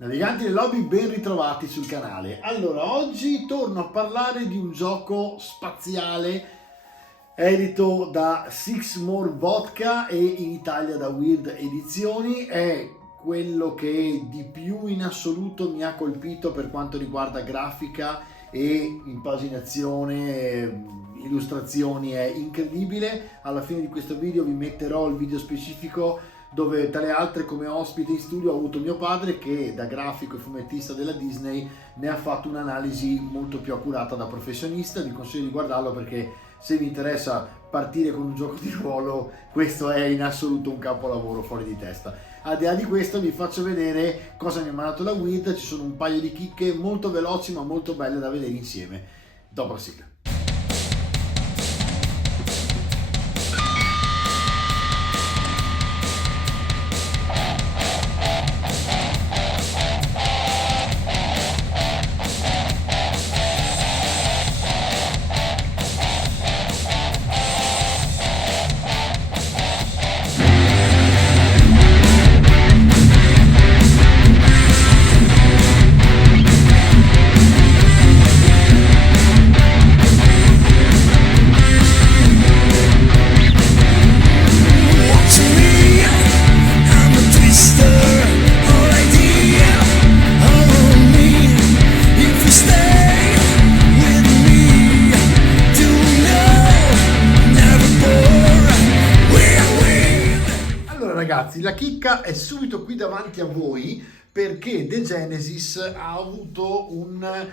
Naviganti del Hobby, ben ritrovati sul canale. Allora, oggi torno a parlare di un gioco spaziale edito da Six More Vodka e in Italia da Weird Edizioni. È quello che di più in assoluto mi ha colpito per quanto riguarda grafica e impaginazione, illustrazioni. È incredibile. Alla fine di questo video vi metterò il video specifico dove tra le altre come ospite in studio ho avuto mio padre che da grafico e fumettista della Disney ne ha fatto un'analisi molto più accurata da professionista. Vi consiglio di guardarlo perché se vi interessa partire con un gioco di ruolo questo è in assoluto un capolavoro fuori di testa. Al di là di questo vi faccio vedere cosa mi ha mandato la Weird. Ci sono un paio di chicche molto veloci ma molto belle da vedere insieme. Dopo la sigla. Ragazzi, la chicca è subito qui davanti a voi perché The Genesis ha avuto una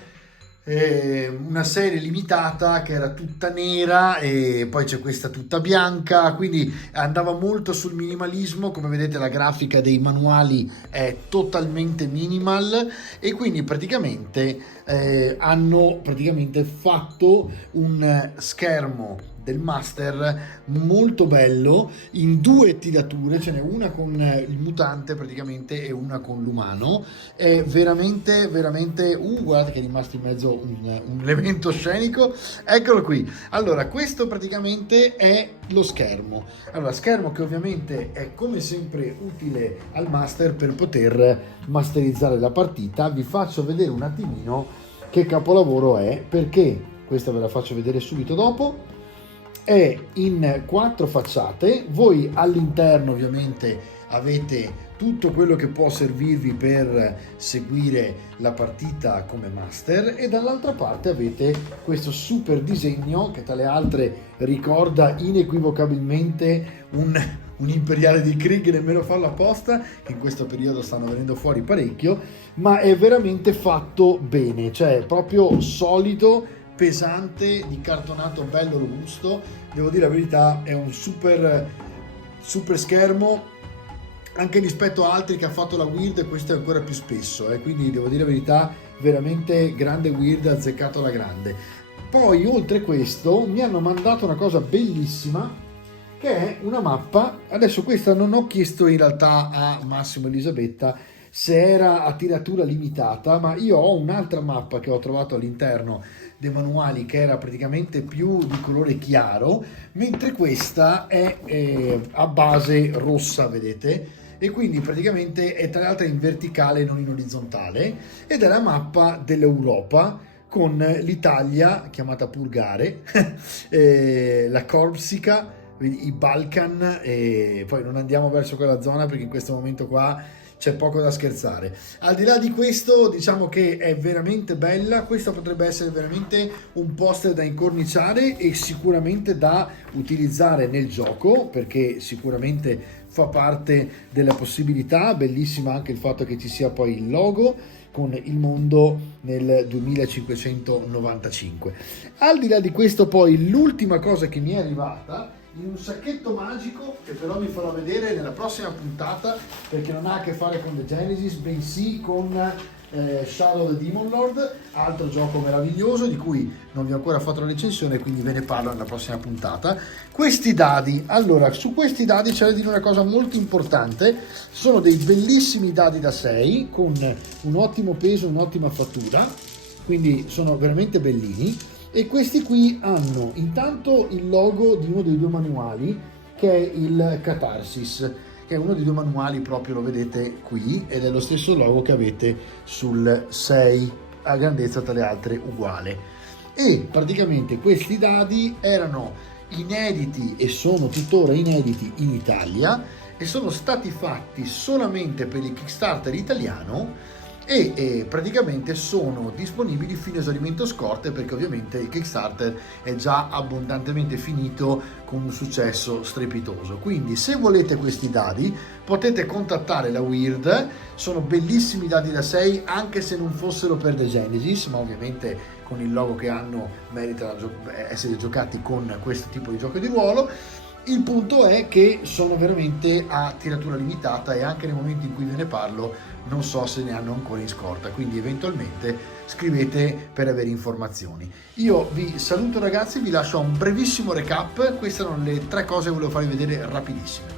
serie limitata che era tutta nera e poi c'è questa tutta bianca, quindi andava molto sul minimalismo. Come vedete la grafica dei manuali è totalmente minimal e quindi praticamente hanno fatto un schermo del master molto bello in due tirature, ce n'è una con il mutante praticamente e una con l'umano. È veramente guarda che è rimasto in mezzo un elemento scenico, eccolo qui. Allora questo praticamente è lo schermo, schermo che ovviamente è come sempre utile al master per poter masterizzare la partita. Vi faccio vedere un attimino che capolavoro è, perché questa ve la faccio vedere subito dopo. È in 4 facciate, voi all'interno ovviamente avete tutto quello che può servirvi per seguire la partita come master e dall'altra parte avete questo super disegno che tra le altre ricorda inequivocabilmente un imperiale di Krieg, nemmeno farlo apposta, che in questo periodo stanno venendo fuori parecchio, ma è veramente fatto bene, cioè proprio solido, pesante, di cartonato bello robusto. Devo dire la verità, è un super schermo anche rispetto a altri che ha fatto la Weird. Questo è ancora più spesso, quindi devo dire la verità, veramente grande Weird, azzeccato alla grande. Poi oltre questo mi hanno mandato una cosa bellissima che è una mappa. Adesso questa non ho chiesto in realtà a Massimo e Elisabetta se era a tiratura limitata, ma io ho un'altra mappa che ho trovato all'interno dei manuali che era praticamente più di colore chiaro, mentre questa è a base rossa, vedete, e quindi praticamente è tra l'altro in verticale non in orizzontale ed è la mappa dell'Europa con l'Italia chiamata Purgare, la Corsica, i Balkan, e poi non andiamo verso quella zona perché in questo momento qua c'è poco da scherzare. Al di là di questo, diciamo che è veramente bella. Questo potrebbe essere veramente un poster da incorniciare e sicuramente da utilizzare nel gioco, perché sicuramente fa parte della possibilità. Bellissima anche il fatto che ci sia poi il logo con il mondo nel 2595. Al di là di questo, poi l'ultima cosa che mi è arrivata in un sacchetto magico, che però vi farò vedere nella prossima puntata perché non ha a che fare con The Genesis, bensì con Shadow the Demon Lord, altro gioco meraviglioso di cui non vi ho ancora fatto la recensione, quindi ve ne parlo nella prossima puntata. Questi dadi, allora su questi dadi c'è da dire una cosa molto importante: sono dei bellissimi dadi da 6 con un ottimo peso, un'ottima fattura, quindi sono veramente bellini. E questi qui hanno intanto il logo di uno dei due manuali che è il Catharsis, che è uno dei due manuali, proprio lo vedete qui, ed è lo stesso logo che avete sul 6, a grandezza tra le altre uguale. E praticamente questi dadi erano inediti e sono tuttora inediti in Italia e sono stati fatti solamente per il Kickstarter italiano e praticamente sono disponibili fino a esaurimento scorte, perché ovviamente il Kickstarter è già abbondantemente finito con un successo strepitoso. Quindi se volete questi dadi potete contattare la Wyrd, sono bellissimi dadi da 6 anche se non fossero per The Genesis, ma ovviamente con il logo che hanno meritano essere giocati con questo tipo di gioco di ruolo. Il punto è che sono veramente a tiratura limitata e anche nei momenti in cui ve ne parlo non so se ne hanno ancora in scorta, quindi eventualmente scrivete per avere informazioni. Io vi saluto ragazzi, vi lascio un brevissimo recap, queste erano le 3 cose che volevo farvi vedere rapidissime.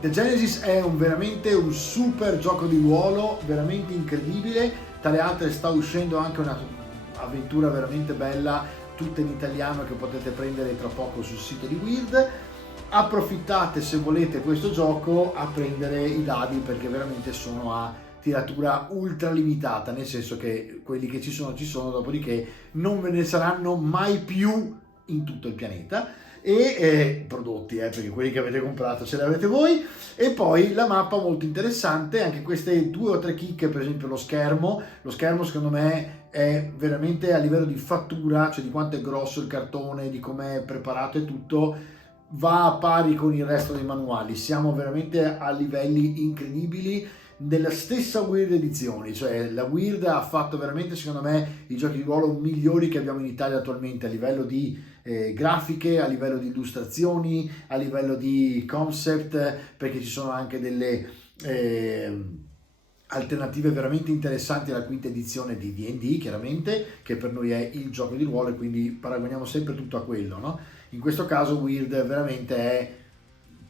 The Genesis è veramente un super gioco di ruolo, veramente incredibile. Tra le altre sta uscendo anche un'avventura veramente bella, tutta in italiano, che potete prendere tra poco sul sito di Wyrd. Approfittate, se volete questo gioco, a prendere i dadi, perché veramente sono a tiratura ultra limitata, nel senso che quelli che ci sono, dopodiché non ve ne saranno mai più in tutto il pianeta. E prodotti, perché quelli che avete comprato ce li avete voi. E poi la mappa molto interessante, anche queste 2 o 3 chicche, per esempio lo schermo secondo me è veramente a livello di fattura, cioè di quanto è grosso il cartone, di com'è preparato e tutto, va a pari con il resto dei manuali. Siamo veramente a livelli incredibili nella stessa Wyrd edizioni, cioè la Wyrd ha fatto veramente, secondo me, i giochi di ruolo migliori che abbiamo in Italia attualmente, a livello di grafiche, a livello di illustrazioni, a livello di concept, perché ci sono anche delle alternative veramente interessanti alla quinta edizione di D&D, chiaramente, che per noi è il gioco di ruolo e quindi paragoniamo sempre tutto a quello, no? In questo caso Wyrd veramente è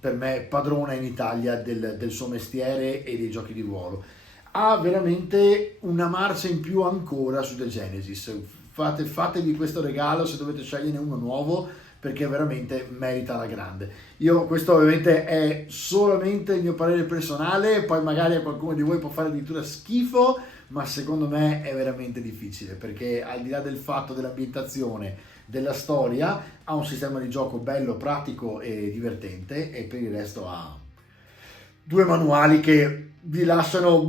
per me padrona in Italia del suo mestiere e dei giochi di ruolo. Ha veramente una marcia in più ancora su The Genesis. Fatevi questo regalo se dovete sceglierne uno nuovo, perché veramente merita la grande. Questo ovviamente è solamente il mio parere personale, poi magari a qualcuno di voi può fare addirittura schifo, ma secondo me è veramente difficile, perché al di là del fatto dell'ambientazione, della storia, ha un sistema di gioco bello, pratico e divertente, e per il resto ha 2 manuali che vi lasciano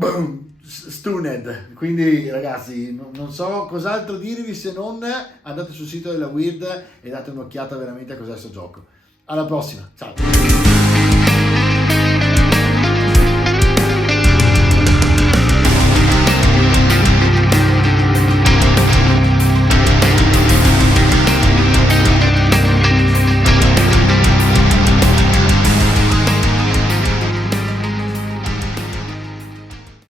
stunned. Quindi ragazzi, non so cos'altro dirvi se non andate sul sito della Wyrd e date un'occhiata veramente a cos'è questo gioco. Alla prossima, ciao!